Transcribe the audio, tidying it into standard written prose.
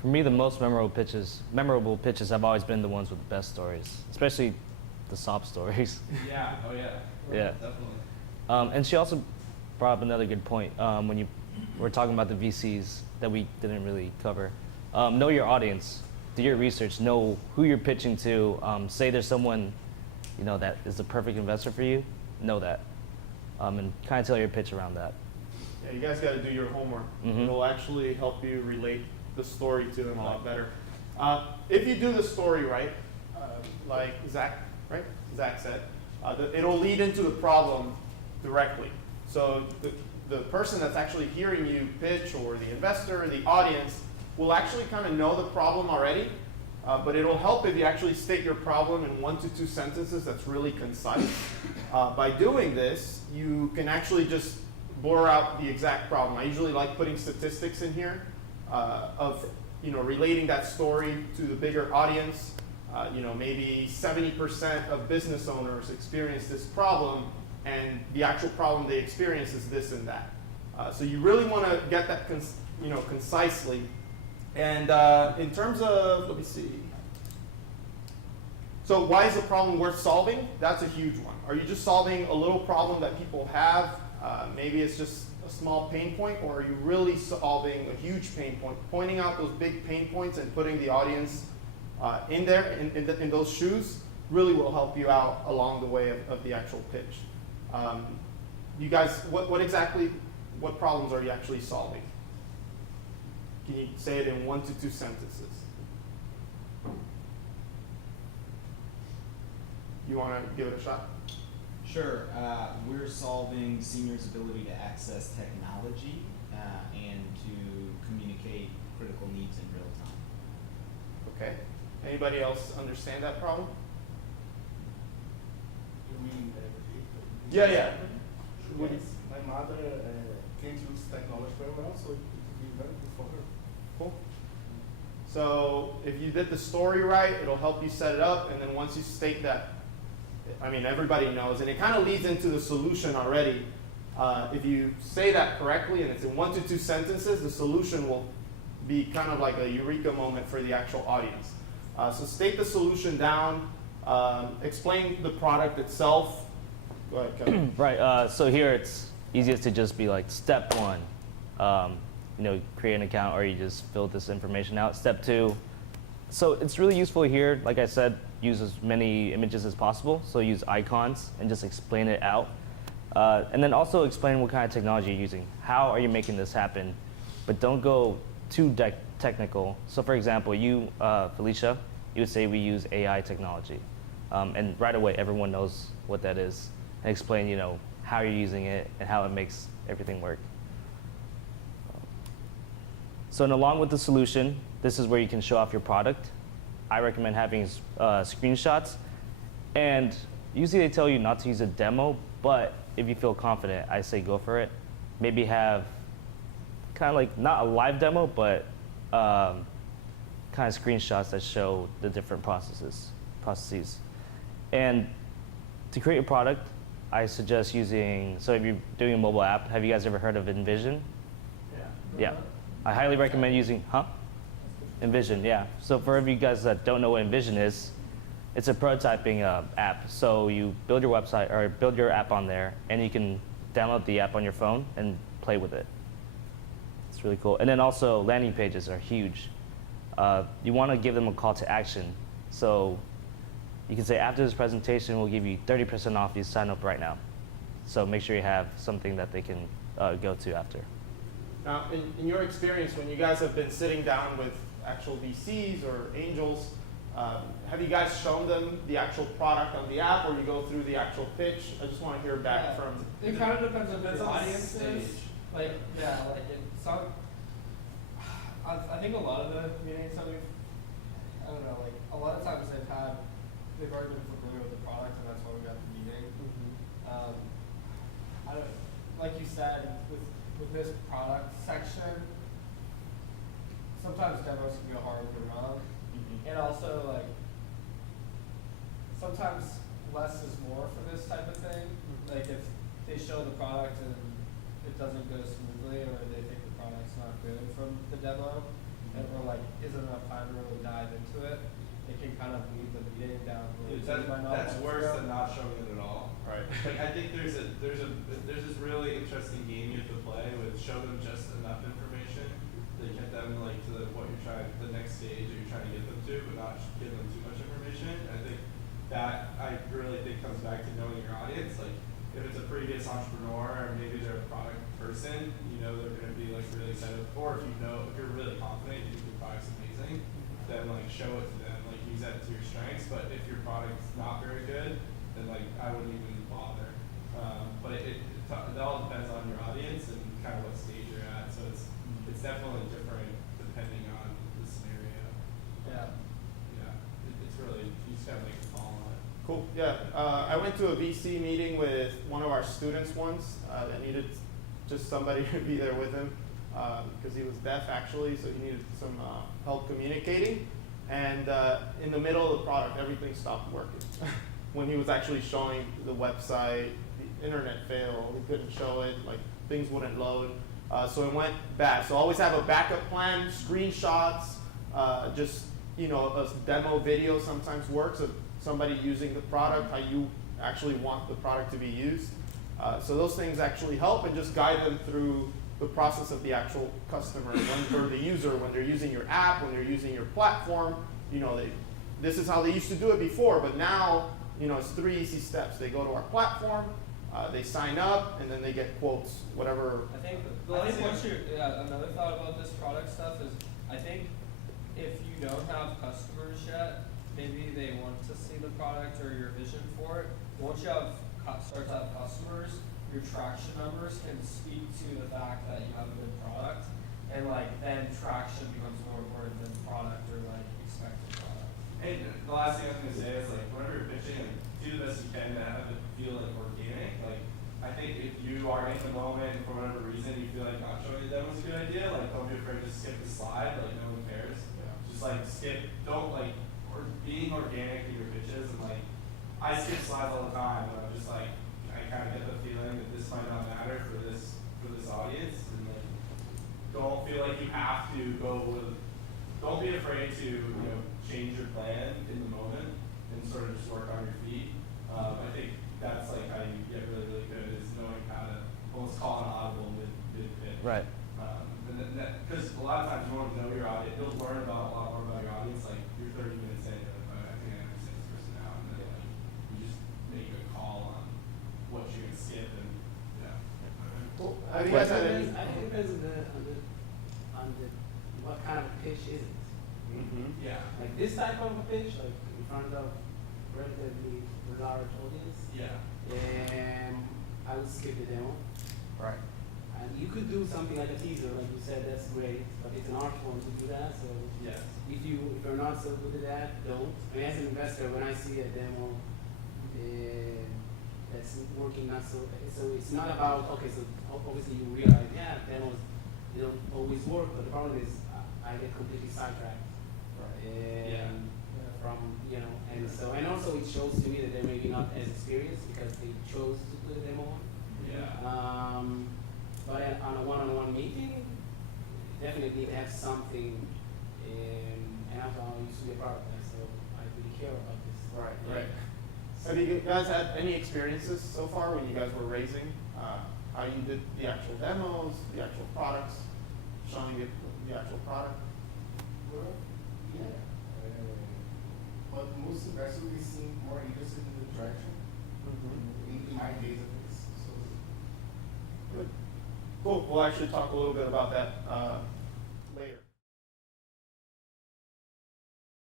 For me, the most memorable pitches have always been the ones with the best stories, especially the sob stories. Yeah. Oh yeah. Yeah. Definitely. And she also brought up another good point when you were talking about the VCs that we didn't really cover. Know your audience. Do your research. Know who you're pitching to. Say there's someone, that is the perfect investor for you. Know that, and kind of tailor your pitch around that. Yeah, you guys got to do your homework. Mm-hmm. It'll actually help you relate the story to them a lot better. If you do the story right, like Zach said, it'll lead into the problem directly. So the person that's actually hearing you pitch, or the investor, or the audience, will actually kind of know the problem already, but it'll help if you actually state your problem in 1 to 2 sentences that's really concise. By doing this, you can actually just blur out the exact problem. I usually like putting statistics in here of relating that story to the bigger audience. Maybe 70% of business owners experience this problem, and the actual problem they experience is this and that. So you really want to get that concisely. And in terms of, let me see. So why is the problem worth solving? That's a huge one. Are you just solving a little problem that people have? Maybe it's just a small pain point, or are you really solving a huge pain point? Pointing out those big pain points and putting the audience in there, in those shoes, really will help you out along the way of the actual pitch. You guys, what problems are you actually solving? Can you say it in 1 to 2 sentences? You want to give it a shot? Sure. We're solving seniors' ability to access technology and to communicate critical needs in real time. Okay. Anybody else understand that problem? You mean Yeah. yes. My mother can't use technology very well, so it would be very good for her. Cool. So if you did the story right, it'll help you set it up, and then once you state that, everybody knows, and it kind of leads into the solution already. If you say that correctly, and it's in 1 to 2 sentences, the solution will be kind of like a eureka moment for the actual audience. So state the solution down, explain the product itself. Go ahead, Kevin. Right. So here it's easiest to just be like step 1, create an account, or you just fill this information out. Step 2. So it's really useful here, like I said, use as many images as possible. So use icons and just explain it out. And then also explain what kind of technology you're using. How are you making this happen? But don't go too technical. So for example, you, Felicia, you would say we use AI technology. And right away, everyone knows what that is. And explain, how you're using it and how it makes everything work. So and along with the solution, this is where you can show off your product. I recommend having screenshots. And usually they tell you not to use a demo, but if you feel confident, I say go for it. Maybe have kind of like, not a live demo, but kind of screenshots that show the different processes. And to create a product, I suggest using, so if you're doing a mobile app, have you guys ever heard of InVision? Yeah. I highly recommend using, InVision, yeah. So for you guys that don't know what InVision is, it's a prototyping app. So you build your website, or build your app on there, and you can download the app on your phone and play with it. It's really cool. And then also landing pages are huge. You want to give them a call to action. So you can say, after this presentation, we'll give you 30% off if you sign up right now. So make sure you have something that they can go to after. Now, in your experience, when you guys have been sitting down with actual VCs or angels, have you guys shown them the actual product on the app, or you go through the actual pitch? I just want to hear back from. It kind of depends on Depends the on the audience stage. is. Like, yeah, like in some. I think a lot of the meetings that we've, I don't know, like a lot of times they've already been familiar with the product, and that's why we got the meeting. I don't, like you said, with this product section, sometimes demos can go hard to run. And also, like, sometimes less is more for this type of thing. Like, if they show the product and it doesn't go smoothly, or they think the product's not good from the demo, or like like isn't enough time to really dive into it, it can kind of lead the meeting down. Dude, that's worse than not showing it at all. Right. Like I think there's this really interesting game you have to play with show them just enough information that get them like to what you're trying, the next stage that you're trying to get them to, but not give them too much information. I think that I really think comes back to knowing your audience. Like if it's a previous entrepreneur or maybe they're a product person, you know they're going to be like really excited. Or if you're really confident you think your product's amazing, then like show it to them, like use that to your strengths. But if your product's not very good, then like I wouldn't even bother. But it all depends on your audience and kind of what stage you're at. So it's definitely different depending on the scenario. Yeah. Yeah, it's really you just gotta make a call on it. Cool. Yeah. I went to a VC meeting with one of our students once that needed just somebody to be there with him because he was deaf actually, so he needed some help communicating. And in the middle of the product, everything stopped working. When he was actually showing the website, the internet failed. He couldn't show it. Like things wouldn't load. So it went bad. So always have a backup plan, screenshots, just a demo video sometimes works of somebody using the product, how you actually want the product to be used. So those things actually help and just guide them through the process of the actual customer, or the user, when they're using your app, when they're using your platform. This is how they used to do it before, but now it's 3 easy steps. They go to our platform, they sign up, and then they get quotes, whatever. I think another thought about this product stuff is I think if you don't have customers yet, maybe they want to see the product or your vision for it. Once you start to have customers, your traction numbers can speak to the fact that you have a good product, and like then traction becomes more important than product or like expected product. And the last thing I was gonna say is like whenever you're pitching, like, do the best you can to have it feel like organic. Like I think if you are in the moment and for whatever reason you feel like not showing the demo is a good idea, like don't be afraid to skip the slide. Like no one cares. Yeah. Just like skip. Don't like or being organic in your pitches and like I skip slides all the time. And I'm just like I kind of get the feeling that this might not matter for this audience, and like don't feel like you have to go with. Don't be afraid to change your plan in the moment and sort of just work on your feet. I think that's like how you get really really good is knowing how to almost call an audible mid pitch. Right. And because a lot of times you want to know your audience, you'll learn about a lot more about your audience. Like you're 30 minutes in, you're like, I think I understand this person now, and then like you just make a call on what you're gonna skip and yeah. Cool. Have you guys had any? I think it depends on the what kind of pitch is it. Mm-hmm. Yeah. Like this type of a pitch, like in front of relatively large audience, Yeah. and I would skip the demo. Right. And you could do something like a teaser, like you said, that's great, but it's an art form to do that. So Yes. if you're not so good at that, don't. I mean, as an investor, when I see a demo that's working not so it's not about so obviously you realize demos they don't always work, but the problem is I get completely sidetracked. And and also it shows to me that they're maybe not as experienced because they chose to put a demo on. Yeah. But on a one-on-one meeting, definitely it has something, and I'm used to be a product guy, so I really care about this. Right. Right. Have you guys had any experiences so far when you guys were raising? How you did the actual demos, the actual products, showing the actual product? Well, yeah. But most investors we seem more interested in the traction in my days of this. So Good. Cool. We'll actually talk a little bit about that